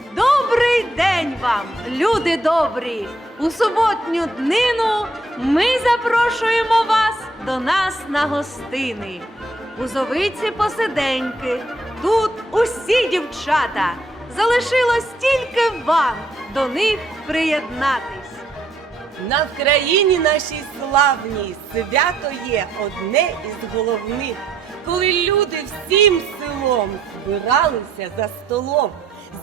Добрий день вам, люди добрі! У суботню днину ми запрошуємо вас до нас на гостини. У зовиці посиденьки. Тут усі дівчата. Залишилось тільки вам до них приєднатись. На Вкраїні нашій славній свято є одне із головних, коли люди всім селом збиралися за столом,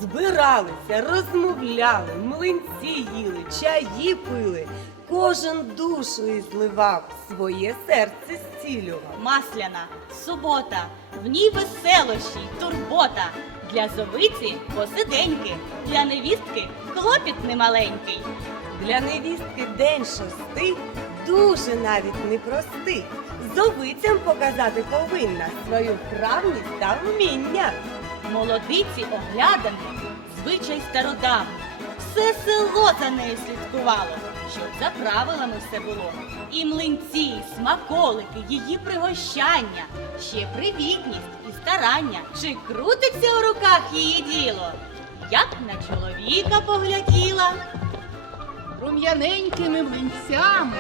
збиралися, розмовляли, млинці їли, чаї пили, кожен душу зливав, своє серце зцілював. Масляна, субота, в ній веселощі, й турбота. Для зовиці посиденьки, для невістки клопіт немаленький. Для невістки день шостий дуже навіть непростий. Зовицям показати повинна свою вправність та вміння. Молодиці оглядані, звичай стародавний. Все село за нею слідкувало, щоб за правилами все було. І млинці, і смаколики, її пригощання, ще привітність і старання. Чи крутиться у руках її діло? Як на чоловіка погляділа. Рум'яненькими млинцями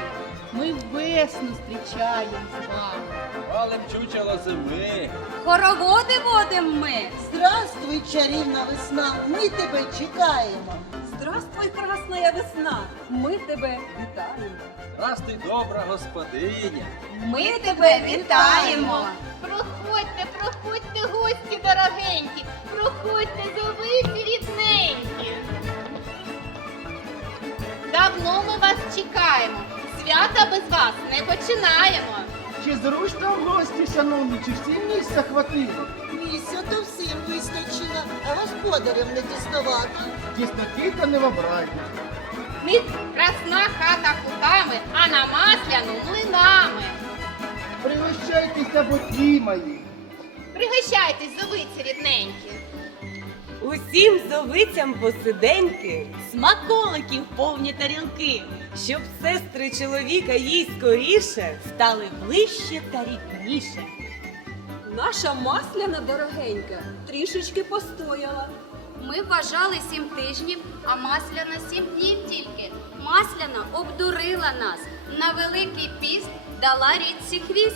ми весну зустрічаємо з вами. Валим чучело зими. Хороводи водим ми. Здравствуй, чарівна весна, ми тебе чекаємо. Здравствуй, красна весна. Ми тебе вітаємо. Здрастуй, добра господиня. Ми тебе вітаємо. Проходьте, проходьте, гості дорогенькі, проходьте Свята без вас не починаємо. Чи зручно в гості, шановні, чи всі місця хватило? Місця то всім вистачило, а господарям не тіснувати. Тісноті та не вибрайте. Не красна хата кутами, а на масляну млинами. Пригощайтеся, боті мої. Пригощайтесь, зовиці рідненькі. Усім зовицям посиденьки, Смаколиків повні тарілки, щоб сестри чоловіка їй скоріше стали ближче та рідніше. Наша масляна дорогенька трішечки постояла. Ми вважали сім тижнів, а масляна сім днів тільки. Масляна обдурила нас. На великий піст дала річці хвіст.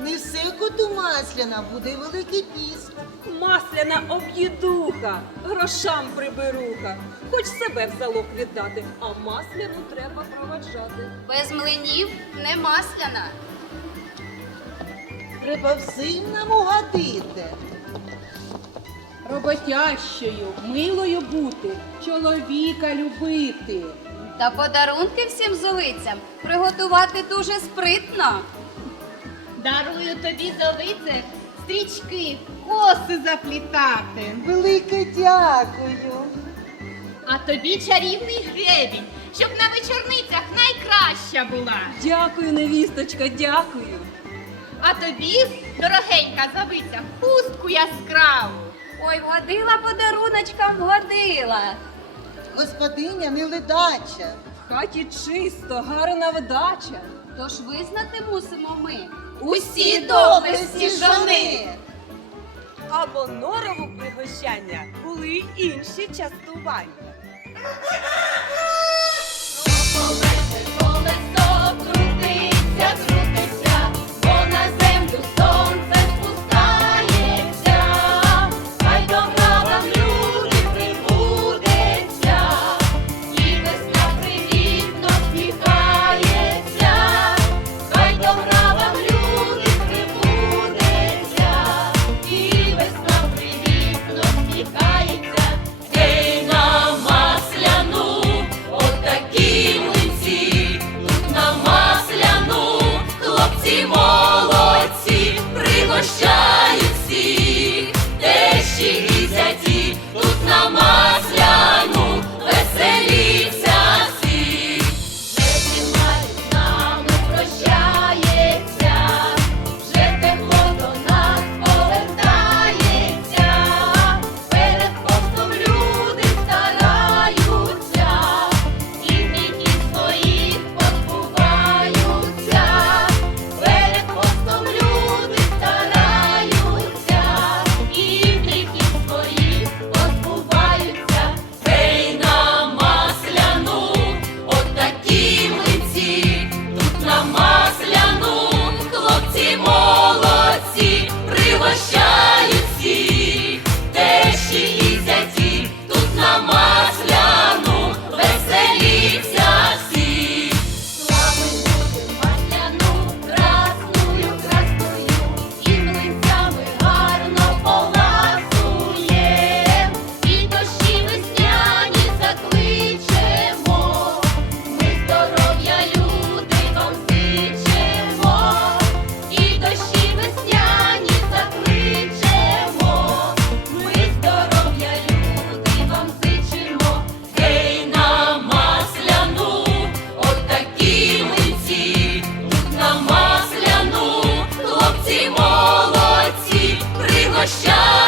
Не все коту масляна, буде великий піст. Масляна об'їдуха, грошам приберуха. Хоч себе в залог віддати, а масляну треба проваджати. Без млинів не масляна. Треба всім нам угодити. Роботящою, милою бути, чоловіка любити. Та подарунки всім золицям приготувати дуже спритно. Дарую тобі, зовице, стрічки, коси заплітати. Велике дякую. А тобі чарівний гребінь, щоб на вечорницях найкраща була. Дякую, невісточка, дякую. А тобі, дорогенька завиця, хустку яскраву. Ой, вгодила подаруночкам, вгодила. Господиня не ледача. В хаті чисто, гарна вдача. Тож визнати мусимо ми. Усі доблесті жони. або норову пригощання були інші частування. Сімо. прощай.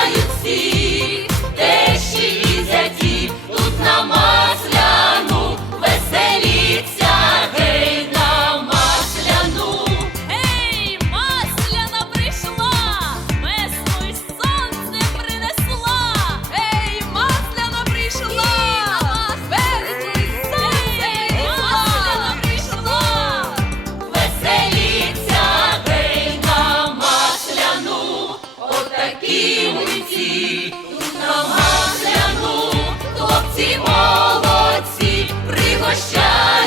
Christian.